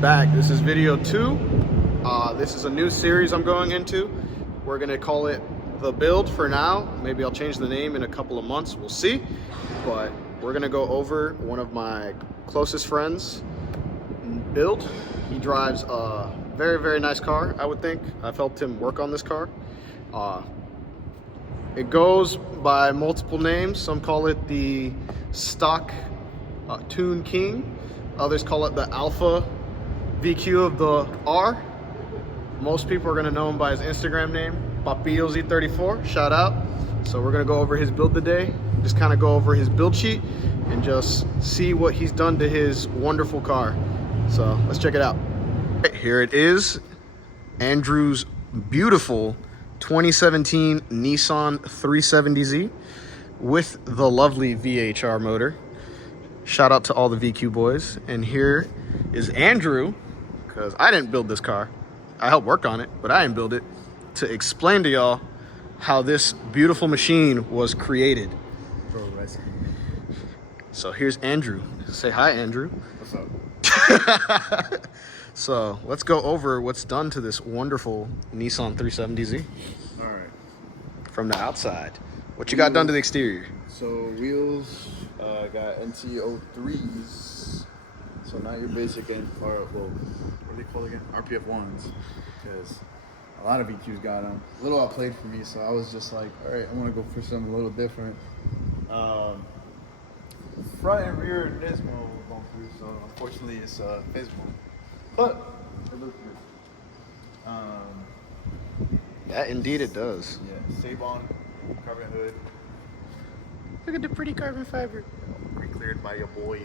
back. This is video 2. This is a new series I'm going into. We're gonna call it The Build for now. Maybe I'll change the name in a couple of months, we'll see. But we're gonna go over one of my closest friends' build. He drives a very, very nice car, I would think. I've helped him work on this car. It goes by multiple names. Some call it the stock Tune King. Others call it the Alpha VQ of the R. Most people are gonna know him by his Instagram name, PapilloZ34, shout out. So we're gonna go over his build today, just kind of go over his build sheet and just see what he's done to his wonderful car. So let's check it out. Here it is, Andrew's beautiful 2017 Nissan 370Z with the lovely VHR motor. Shout out to all the VQ boys. And here is Andrew, because I didn't build this car. I helped work on it, but I didn't build it, to explain to y'all how this beautiful machine was created. Bro, rescue me. So here's Andrew. Say hi, Andrew. What's up? So let's go over what's done to this wonderful Nissan 370Z. All right. From the outside. What you got done to the exterior? So wheels, got NT03s. So not your basic what do they call again? RPF ones, because a lot of EQs got them. A little outplayed for me, so I was just like, all right, I want to go for something a little different. Front and rear Nismo were going through, so unfortunately it's Nismo, but it looks good. Yeah, indeed it does. Yeah, Sabon carbon hood. Look at the pretty carbon fiber. Re-cleared by your boy.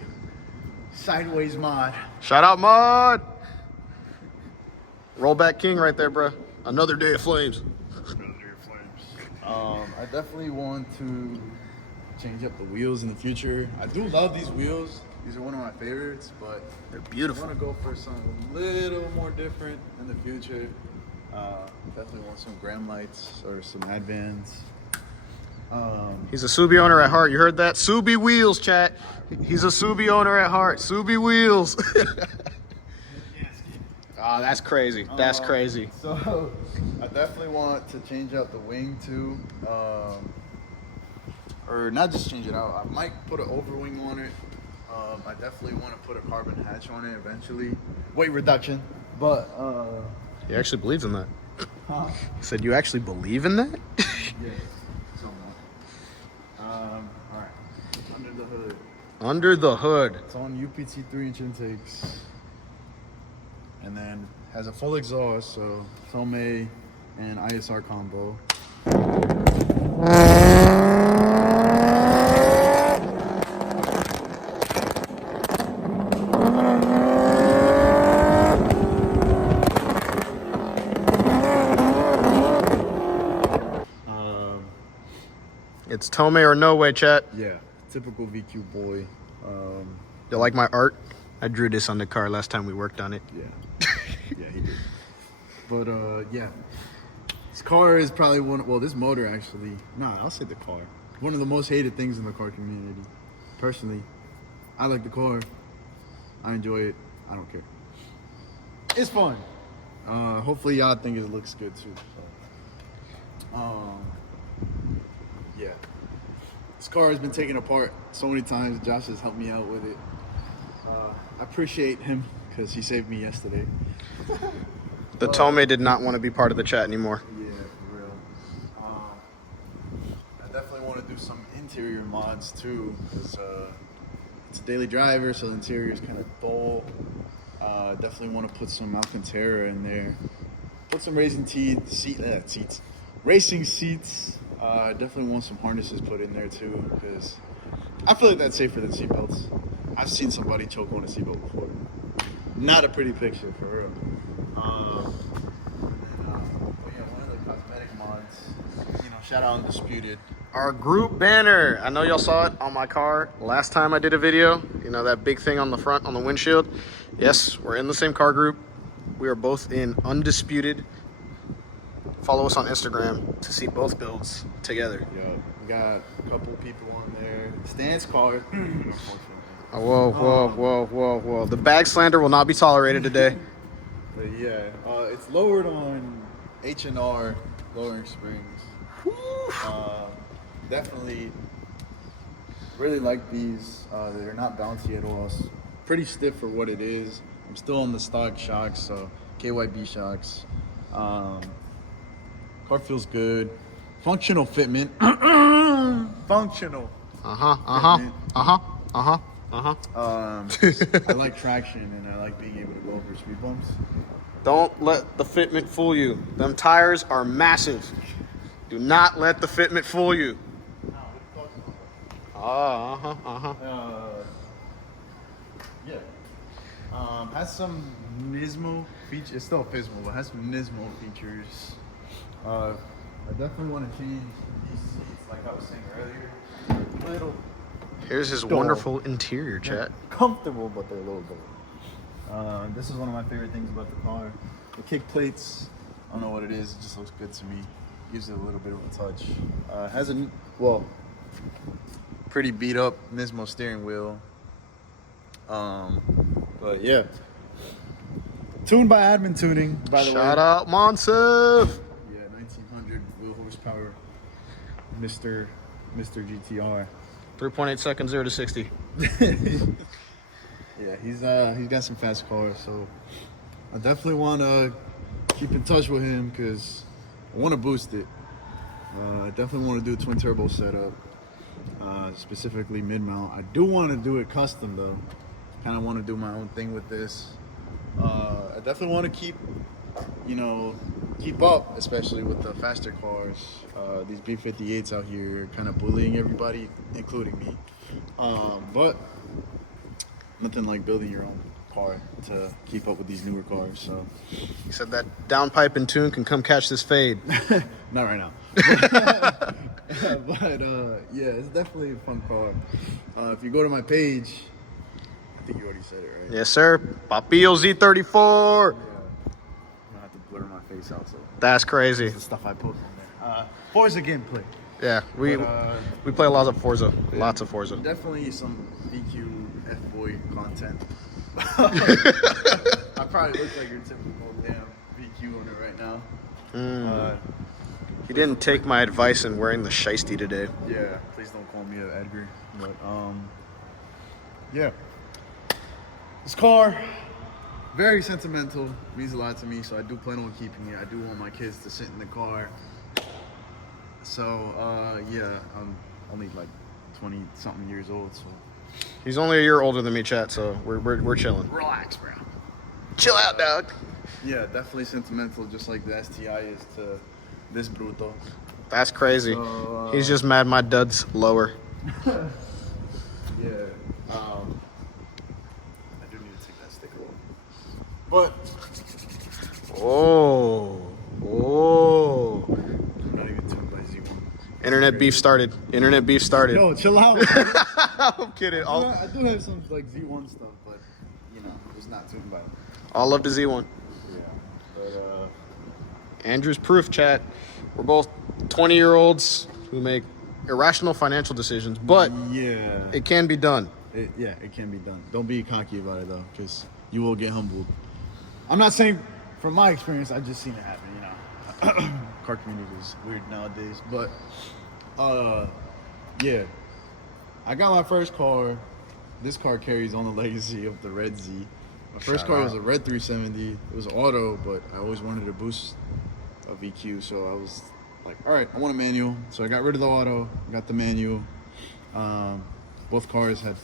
Sideways mod. Shout out mod. Rollback king right there, bro. Another day of flames. I definitely want to change up the wheels in the future. I do love these wheels. These are one of my favorites, but They're beautiful. I want to go for something a little more different in the future. Definitely want some Graham lights or some Advans. He's a Subi owner at heart. You heard that? Subi wheels, chat. He's a Subi owner at heart. Subi wheels. Oh, that's crazy. That's crazy. So I definitely want to change out the wing too. Or not just change it out. I might put an overwing on it. I definitely want to put a carbon hatch on it eventually. Weight reduction. But He actually believes in that. huh? He said, you actually believe in that? Yeah. Somewhat. Alright. Under the hood. Under the hood. It's on UPT 3-inch intakes. And then has a full exhaust, so Tome and ISR combo. It's Tome or no way, chat. Yeah, typical VQ boy. You like my art? I drew this on the car last time we worked on it. Yeah, yeah, he did. But yeah, this car is probably this motor actually. Nah, I'll say the car. One of the most hated things in the car community. Personally, I like the car. I enjoy it. I don't care. It's fun. Hopefully y'all think it looks good too. So. Yeah. This car has been taken apart so many times. Josh has helped me out with it. I appreciate him because he saved me yesterday. The Tome did not want to be part of the chat anymore. Yeah, for real. I definitely want to do some interior mods too, because it's a daily driver, so the interior is kind of dull. Definitely want to put some Alcantara in there. Put some racing seats. Racing seats. Definitely want some harnesses put in there too, because I feel like that's safer than seatbelts. I've seen somebody choke on a seatbelt before. Not a pretty picture, for real. One of the cosmetic mods, shout out Undisputed. Our group banner. I know y'all saw it on my car last time I did a video. You know, that big thing on the front, on the windshield. Yes, we're in the same car group. We are both in Undisputed. Follow us on Instagram to see both builds together. Yeah, we got a couple people on there. Stan's car, unfortunately. Whoa. The bag slander will not be tolerated today. But yeah, it's lowered on H&R lowering springs. Definitely really like these. They're not bouncy at all. It's pretty stiff for what it is. I'm still on the stock shocks, so KYB shocks. Car feels good. Functional fitment. Functional. fitment. I like traction and I like being able to go over speed bumps. Don't let the fitment fool you. Them tires are massive. Do not let the fitment fool you. Yeah. Has some Nismo features. It's still Pismo, but has some Nismo features. I definitely want to change these seats, like I was saying earlier. Little Here's his dull. wonderful interior, chat. Comfortable, but they're a little dull. This is one of my favorite things about the car. The kick plates. I don't know what it is. It just looks good to me. Gives it a little bit of a touch. Has a pretty beat up Nismo steering wheel. But yeah, tuned by Admin Tuning. By the way, Shout out Monsev. yeah, 1900 wheel horsepower, Mr. GTR. 3.8 seconds, 0 to 60. Yeah, he's got some fast cars, so I definitely want to keep in touch with him because I want to boost it. I definitely want to do a twin turbo setup, specifically mid mount. I do want to do it custom though. Kind of want to do my own thing with this. I definitely want to keep up, especially with the faster cars. These B58s out here are kind of bullying everybody, including me. But nothing like building your own car to keep up with these newer cars. So He said that downpipe and tune can come catch this fade. not right now. But yeah, it's definitely a fun car. If you go to my page, I think you already said it, right? Yes, sir. Papillo Z34. Yeah. I'm gonna have to blur my face out, so That's crazy. the stuff I post on there. Forza gameplay. Yeah, we play lots of Forza. Lots of Forza. Definitely some VQ F-boy content. I probably look like your typical damn VQ owner right now. He didn't take my advice in wearing the shiesty today. Yeah, please don't call me Edgar. But yeah. This car, very sentimental, means a lot to me, so I do plan on keeping it. I do want my kids to sit in the car. So yeah, I'm only like 20-something years old, so He's only a year older than me, chat, so we're chilling. relax, bro. Chill out, dog. Yeah, definitely sentimental, just like the STI is to this Bruto. That's crazy. So, He's just mad my dud's lower. Yeah. I do need to take that sticker off. But Oh. I'm not even tuned by Z1. Internet beef started. Internet beef started. Yo, chill out. I'm kidding. I do have some like Z1 stuff, but it's not tuned by. All love to Z1. Yeah. But Andrew's proof, chat. We're both 20-year-olds who make irrational financial decisions, but yeah. it can be done. It can be done. Don't be cocky about it though, because you will get humbled. I'm not saying from my experience, I've just seen it happen, Car community is weird nowadays. But yeah. I got my first car. This car carries on the legacy of the Red Z. My first Shout car out. was a Red 370. It was auto, but I always wanted to boost a VQ, so I was like, all right, I want a manual. So I got rid of the auto, got the manual. Both cars had,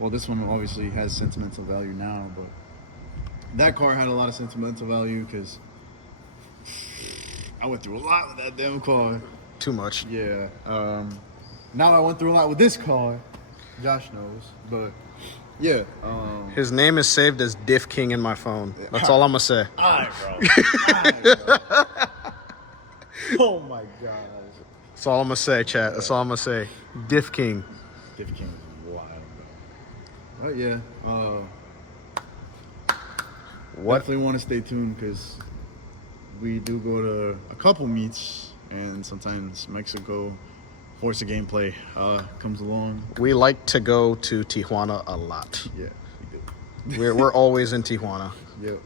well, this one obviously has sentimental value now, but that car had a lot of sentimental value because I went through a lot with that damn car. Too much. Yeah. Now I went through a lot with this car. Josh knows, but yeah. His name is saved as Diff King in my phone. That's all I'm gonna say. All right, bro. Oh my gosh. That's all I'm gonna say, chat. That's all I'm gonna say. Diff King. Diff King is wild, bro. But yeah. What? Definitely want to stay tuned because we do go to a couple meets and sometimes Mexico, Forza gameplay comes along. We like to go to Tijuana a lot. Yeah, we do. We're always in Tijuana. Yep.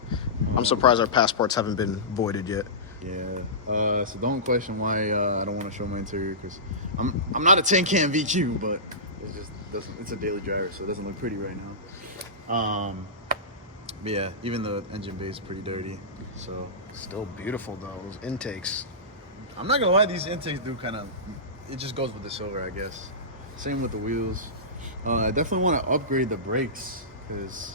I'm surprised our passports haven't been voided yet. Yeah. So don't question why I don't want to show my interior, because I'm not a tin can VQ, but it just doesn't. It's a daily driver, so it doesn't look pretty right now. But yeah, even the engine bay is pretty dirty. So Still beautiful though. Those intakes. I'm not gonna lie, these intakes do kind of. It just goes with the silver, I guess. Same with the wheels. I definitely want to upgrade the brakes, because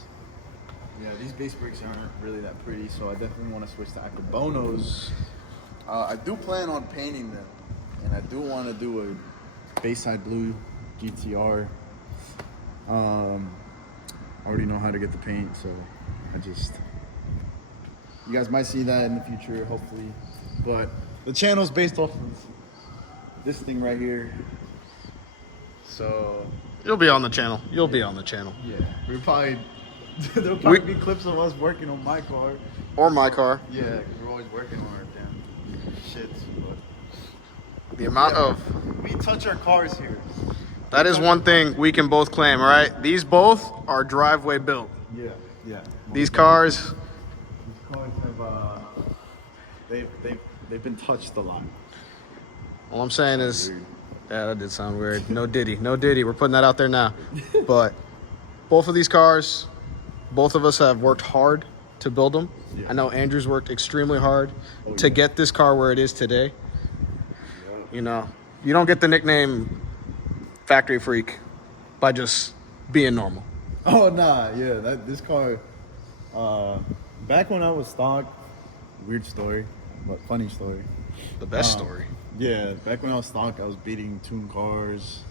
yeah, these base brakes aren't really that pretty. So I definitely want to switch to Akabonos. I do plan on painting them, and I do want to do a Bayside Blue GTR. I already know how to get the paint, so you guys might see that in the future, hopefully. But the channel's based off of this thing right here. So You'll be on the channel. You'll be on the channel. yeah, there'll probably be clips of us working on my car. Or my car. Yeah, 'cause we're always working on our damn shits. But The amount of we touch our cars here. that is one thing we can both claim, all right? These both are driveway built. Yeah. These cars, These cars have they've been touched a lot. all I'm saying is, Weird. yeah, that did sound weird. No Diddy. We're putting that out there now. But both of these cars, both of us have worked hard to build them. Yeah. I know Andrew's worked extremely hard to yeah. get this car where it is today. Yeah. You know, you don't get the nickname Factory Freak by just being normal. Oh nah, yeah. This car. Back when I was stock, weird story, but funny story. The best story. Yeah, back when I was stock, I was beating tuned cars.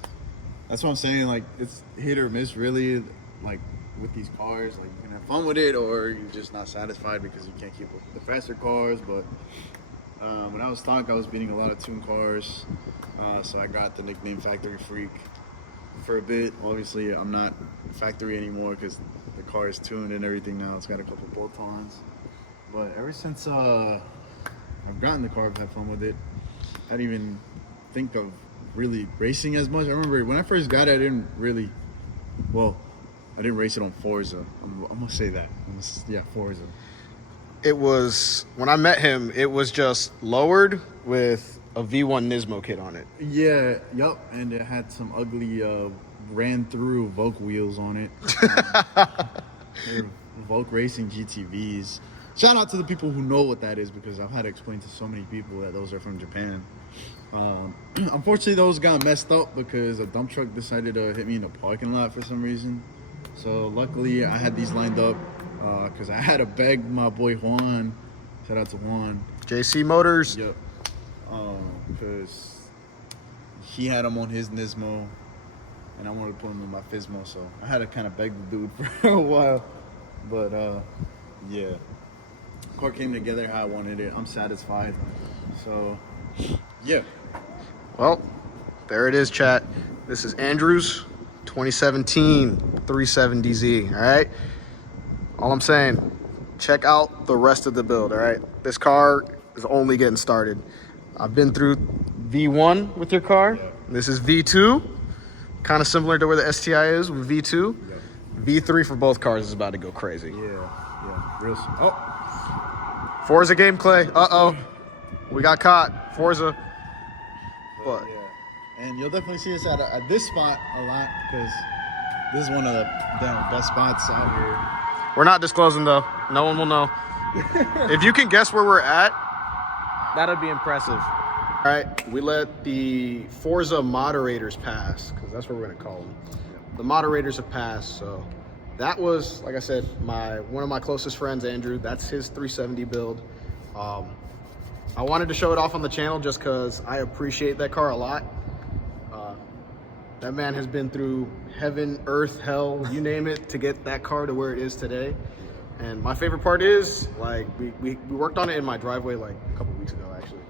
That's what I'm saying. Like, it's hit or miss, really. Like with these cars, like you can have fun with it, or you're just not satisfied because you can't keep up with the faster cars. But when I was stock, I was beating a lot of tuned cars, so I got the nickname Factory Freak for a bit. Obviously, I'm not factory anymore because the car is tuned and everything now. It's got a couple bolt-ons. But ever since I've gotten the car, I've had fun with it. I didn't even think of really racing as much. I remember when I first got it, I didn't race it on Forza. I'm gonna say that. Yeah, Forza. It was, when I met him, it was just lowered with a V1 Nismo kit on it. Yeah, yup. And it had some ugly ran through Volk wheels on it. They're Volk Racing GTVs. Shout out to the people who know what that is, because I've had to explain to so many people that those are from Japan. Unfortunately, those got messed up because a dump truck decided to hit me in the parking lot for some reason. So luckily, I had these lined up because I had to beg my boy Juan. Shout out to Juan. JC Motors. Yep. Because he had them on his Nismo, and I wanted to put them in my Fismo, so I had to kind of beg the dude for a while. But yeah, car came together how I wanted it. I'm satisfied. So yeah. Well, there it is, chat. This is Andrew's 2017 370Z, all right? All I'm saying, check out the rest of the build, all right? This car is only getting started. I've been through V1 with your car. Yeah. This is V2, kind of similar to where the STI is with V2. Yeah. V3 for both cars is about to go crazy. Yeah, real. Oh, Forza gameplay. Uh-oh. We got caught. Forza. But yeah. And you'll definitely see us at this spot a lot, because this is one of the best spots out here. we're not disclosing, though. No one will know. If you can guess where we're at, that'd be impressive. All right, we let the Forza moderators pass, because that's what we're going to call them. The moderators have passed, so that was, like I said, one of my closest friends, Andrew. That's his 370 build. I wanted to show it off on the channel just because I appreciate that car a lot. That man has been through heaven, earth, hell, you name it, to get that car to where it is today. And my favorite part is, like, we worked on it in my driveway like a couple weeks ago, actually.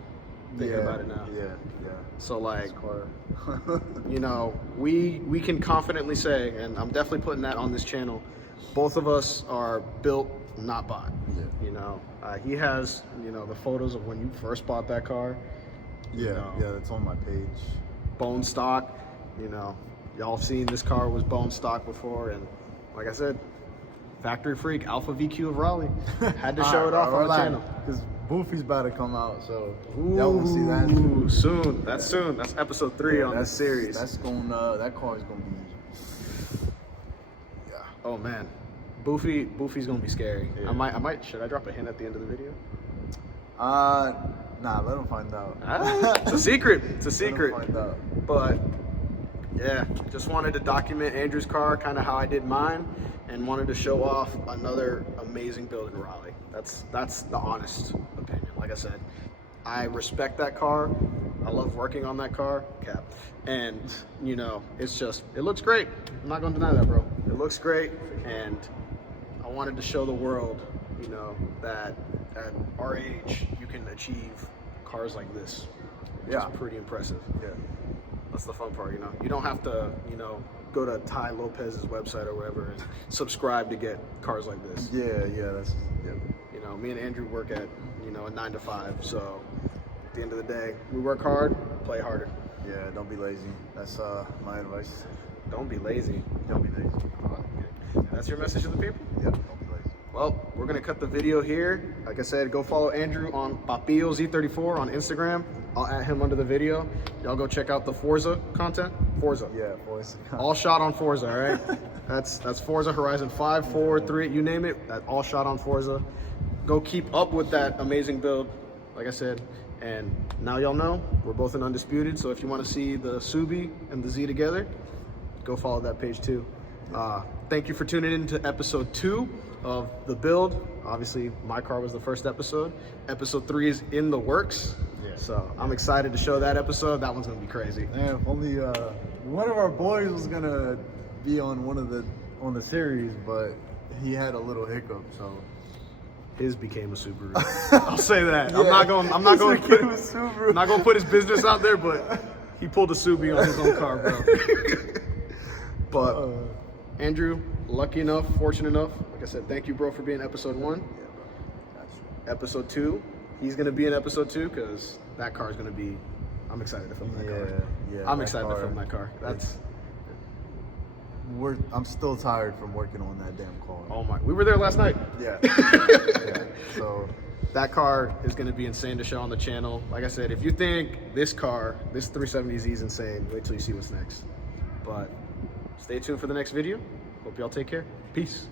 Thinking about it now. Yeah. So, like, you know, we can confidently say, and I'm definitely putting that on this channel, both of us are built, not bought. Yeah. You know, he has, you know, the photos of when you first bought that car. Yeah, No. yeah, that's on my page. bone stock. You know, y'all have seen this car was bone stock before, and like I said, factory freak, Alpha VQ of Raleigh. Had to show it off on the channel. Because Boofy's about to come out, so y'all will see that Ooh, soon. That's soon. That's episode 3 on this series. That's going. That car is going to be. Yeah. Oh man, Boofy's gonna be scary. Yeah. I might. Should I drop a hint at the end of the video? Nah, let him find out. It's a secret. It's a secret. Let him find out. But yeah, just wanted to document Andrew's car, kind of how I did mine, and wanted to show off another amazing build in Raleigh. That's the honest opinion. Like I said, I respect that car. I love working on that car, Cap. And you know, it looks great. I'm not gonna deny that, bro. It looks great, and I wanted to show the world, you know, that at our age you can achieve cars like this. Which is pretty impressive. Yeah. That's the fun part, you know. You don't have to, you know, go to Ty Lopez's website or whatever and subscribe to get cars like this. Yeah. Yeah. You know, me and Andrew work at, you know, a 9 to 5. So at the end of the day, we work hard, play harder. Yeah. Don't be lazy. That's my advice. Don't be lazy. Don't be lazy. That's your message to the people? Yeah. Don't be lazy. Well, we're gonna cut the video here. Like I said, go follow Andrew on Papillo Z34 on Instagram. I'll add him under the video. Y'all go check out the Forza content. Forza. Yeah, Forza. All shot on Forza, all right? That's Forza Horizon 5, 4, 3, you name it. That all shot on Forza. Go keep up with that amazing build, like I said. And now y'all know we're both in Undisputed. So if you want to see the Subi and the Z together, go follow that page too. Thank you for tuning in to episode 2 of the build. Obviously, my car was the first episode. Episode 3 is in the works. Yeah. So I'm excited to show that episode. That one's gonna be crazy. Man, if only one of our boys was gonna be on on the series, but he had a little hiccup, so His became a Subaru. I'll say that. Yeah. I'm not going to put his business out there, but he pulled a Subi on his own car, bro. But Andrew, lucky enough, fortunate enough. Like I said, thank you, bro, for being episode 1. Episode 2, he's gonna be in episode 2 because that car is gonna be. I'm excited to film that car. Yeah. I'm excited to film that car. I'm still tired from working on that damn car. Oh my! We were there last night. Yeah. So that car is going to be insane to show on the channel. Like I said, if you think this car, this 370Z is insane, wait till you see what's next. But stay tuned for the next video. Hope y'all take care. Peace.